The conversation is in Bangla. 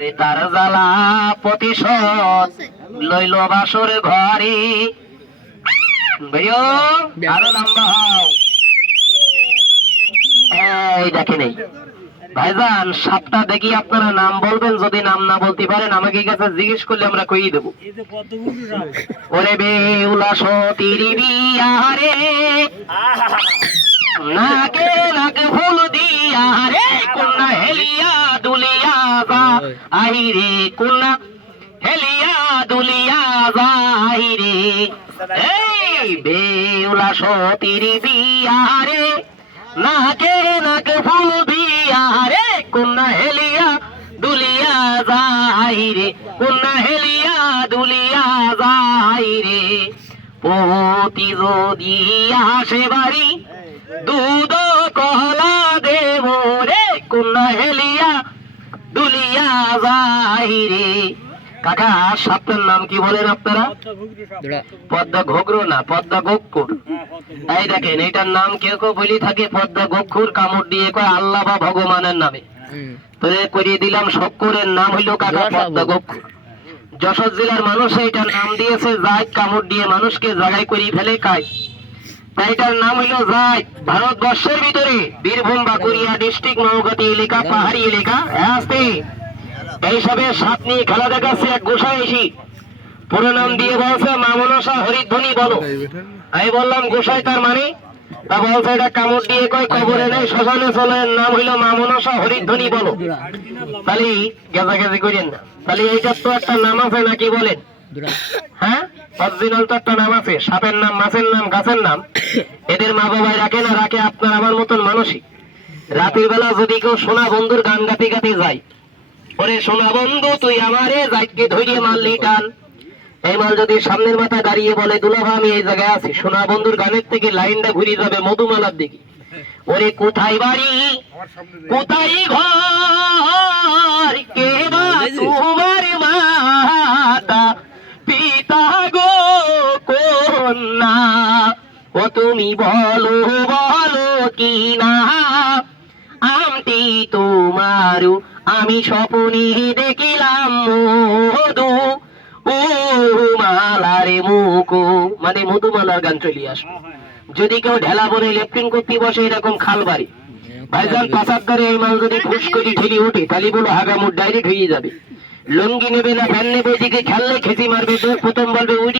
রে তার জ্বালা প্রতিশোধ লইল বাসর ঘরে আরও লম্বা হও এই দেখে নেই। ভাইজান সাপটা দেখি আপনারা নাম বলবেন যদি নাম না বলতে পারেন আমাকে কাছে জিজ্ঞেস করলে আমরা কই দেবো? ওরে বেউলা সতীর বিয়ারে নাকে নাকে ফুল দিয়া রে কন্যা হেলিয়া দুলিয়া যা আহিরে কন্যা হেলিয়া দুলিয়া যা আহিরে এই বেউলা সতীর বিয়ারে নাকে নাকে ফুল দিয়া রে কন্যা হেলিয়া দুলিয়া যাই রে কন্যা হেলিয়া দুলিয়া যাই রে পতি যদি আসে বাড়ি, দুধ কলা দেব রে কন্যা হেলিয়া দুলিয়া যাই রে কাকা সাপটার নাম কি বলেন আপনারা? পদ্মা ঘোগরো না পদ্মা এই দেখেন এটার নাম কেউ কেউ বলি থাকে পদ্মা গোক্ষুর কামড় দিয়ে কয় আল্লাহ বা ভগবানের নামে। তো এ করিয়ে দিলাম শক্করের নাম হইল কাকা পদ্মা গোক্ষুর যশোর জেলার মানুষ এটার নাম দিয়েছে জায় কামড় দিয়ে মানুষকে জায়গায় করিয়ে ফেলে খায়। তাই এটার নাম হইল জায় ভারতবর্ষের ভিতরে বীরভূম বাঁকুড়িয়া ডিস্ট্রিক্ট নৌগাতি এলাকা পাহাড়ি এলাকা। হ্যাঁ আসতে এইসবের সাপ নিয়ে খেলা দেখাচ্ছে এক গোসাই এসি। পুরো নাম দিয়ে বলছে মামনসা হরিধ্বনি বলো। আমি বললাম গোসাই তার মানে? তা বলছে এটা কামড় দিয়ে কয় কবরে নেই শ্মশানে চলে নাম হইল মামনসা হরিধ্বনি বলো। তাহলে গেজা গেজি করেন না। তাহলে এইটার তো একটা নাম আছে নাকি বলেন? হ্যাঁ? অরিজিনাল তো একটা নাম আছে। সাপের নাম মাছের নাম গাছের নাম। এদের মা বাবাই রাখে না রাখে আপনার আমার মতন মানুষই। রাতের বেলা যদি কেউ সোনা বন্ধুর গান গাতে গাতে যায় ওরে সোনা বন্ধু তুই আমারে যাইকে ধরিয়ে মারলি টান। এই মাল যদি সামনের মাথায় দাঁড়িয়ে বলে দুলাভা আমি এই জায়গায় আছি। সোনা বন্ধুর গানের থেকে লাইনটা ঘুরিয়ে যাবে মধুমালার দিকে। ওরে কোথায় বাড়ি? কোথায় ঘর? কে বা তোমার মাতা পিতা ও তুমি বলো বলো কি না? আমটি তোমারু আমি স্বপনে দেখিলাম মধু। ও মালারে মুকু মানে মধুমালার গান চলে আস। যদি কেউ ঢেলা বনে লেফটিন করতে বসে এরকম খাল বাড়ি। ভাইজান পাশার করে এই মাল যদি ফুস করে ঠেলি ওঠে তাহলে বলো হাগামুর ডাইরেক্ট হয়ে যাবে। লুঙ্গি নেবে না, ফ্যান নেবে, এদিকে খেললে খেসি মারবে প্রথম বলবে